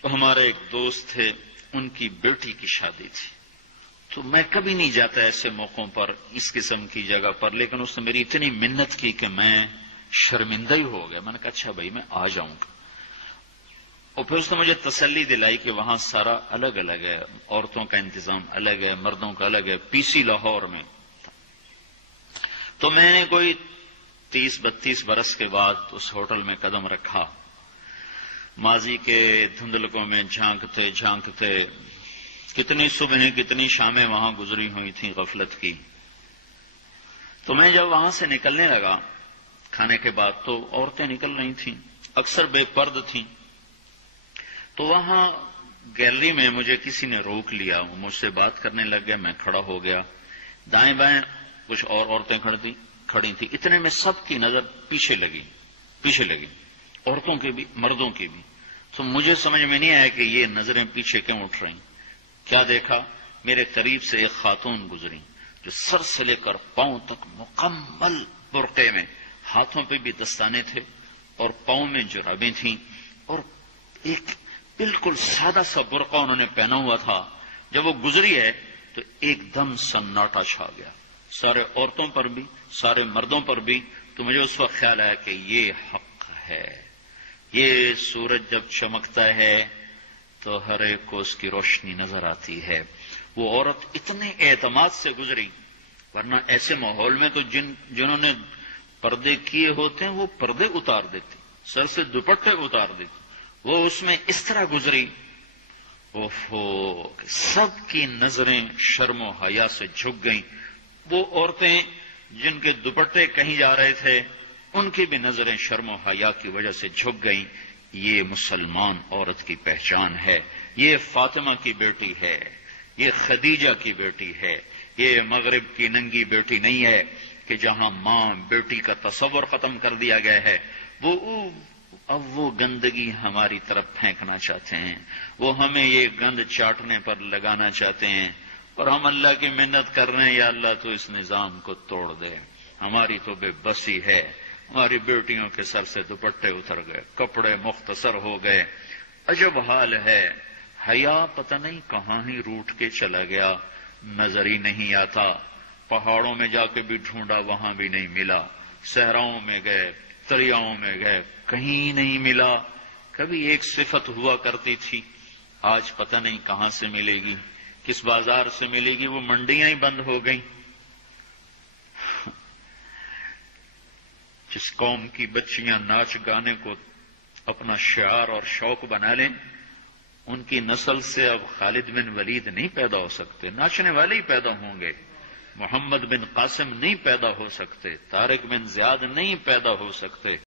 تو ہمارے ایک دوست تھے، ان کی بیٹی کی شادی تھی، تو میں کبھی نہیں جاتا ایسے موقعوں پر اس قسم کی جگہ پر، لیکن اس نے میری اتنی منت کی کہ میں شرمندہ ہی ہو گیا. میں نے کہا اچھا بھائی میں آ جاؤں گا. اور پھر اس نے مجھے تسلی دلائی کہ وہاں سارا الگ الگ ہے، عورتوں کا انتظام الگ ہے، مردوں کا الگ ہے. پی سی لاہور میں. تو میں نے کوئی 30-32 برس کے بعد اس ہوٹل میں قدم رکھا. ماضی کے دھندلکوں میں جھانکتے جھانکتے کتنی صبحیں کتنی شامیں وہاں گزری ہوئی تھیں غفلت کی. تو میں جب وہاں سے نکلنے لگا کھانے کے بعد، تو عورتیں نکل رہی تھیں، اکثر بے پرد تھیں. تو وہاں گیلری میں مجھے کسی نے روک لیا، وہ مجھ سے بات کرنے لگ گیا. میں کھڑا ہو گیا. دائیں بائیں کچھ اور عورتیں کھڑی تھیں. اتنے میں سب کی نظر پیچھے لگی، عورتوں کی بھی مردوں کی بھی. تو مجھے سمجھ میں نہیں آیا کہ یہ نظریں پیچھے کیوں اٹھ رہی. کیا دیکھا، میرے قریب سے ایک خاتون گزری جو سر سے لے کر پاؤں تک مکمل برقعے میں، ہاتھوں پہ بھی دستانے تھے اور پاؤں میں جرابیں تھیں، اور ایک بالکل سادہ سا برقع انہوں نے پہنا ہوا تھا. جب وہ گزری ہے تو ایک دم سناٹا چھا گیا، سارے عورتوں پر بھی سارے مردوں پر بھی. تو مجھے اس وقت خیال آیا کہ یہ حق ہے. یہ سورج جب چمکتا ہے تو ہر ایک کو اس کی روشنی نظر آتی ہے. وہ عورت اتنے اعتماد سے گزری، ورنہ ایسے ماحول میں تو جنہوں نے پردے کیے ہوتے ہیں وہ پردے اتار دیتے، سر سے دوپٹے اتار دیتے. وہ اس میں اس طرح گزری، سب کی نظریں شرم و حیا سے جھک گئیں. وہ عورتیں جن کے دوپٹے کہیں جا رہے تھے ان کی بھی نظریں شرم و حیا کی وجہ سے جھک گئیں. یہ مسلمان عورت کی پہچان ہے. یہ فاطمہ کی بیٹی ہے، یہ خدیجہ کی بیٹی ہے. یہ مغرب کی ننگی بیٹی نہیں ہے کہ جہاں ماں بیٹی کا تصور ختم کر دیا گیا ہے. اب وہ گندگی ہماری طرف پھینکنا چاہتے ہیں، وہ ہمیں یہ گند چاٹنے پر لگانا چاہتے ہیں، اور ہم اللہ کی منت کر رہے ہیں یا اللہ تو اس نظام کو توڑ دے. ہماری تو بے بسی ہے. ہماری بیٹیوں کے سر سے دوپٹے اتر گئے، کپڑے مختصر ہو گئے. عجب حال ہے. حیا پتہ نہیں کہاں ہی روٹ کے چلا گیا، نظر ہی نہیں آتا. پہاڑوں میں جا کے بھی ڈھونڈا، وہاں بھی نہیں ملا. صحراؤں میں گئے، دریاؤں میں گئے، کہیں نہیں ملا. کبھی ایک صفت ہوا کرتی تھی، آج پتہ نہیں کہاں سے ملے گی، کس بازار سے ملے گی. وہ منڈیاں ہی بند ہو گئیں. جس قوم کی بچیاں ناچ گانے کو اپنا شعار اور شوق بنا لیں، ان کی نسل سے اب خالد بن ولید نہیں پیدا ہو سکتے، ناچنے والے ہی پیدا ہوں گے. محمد بن قاسم نہیں پیدا ہو سکتے، طارق بن زیاد نہیں پیدا ہو سکتے.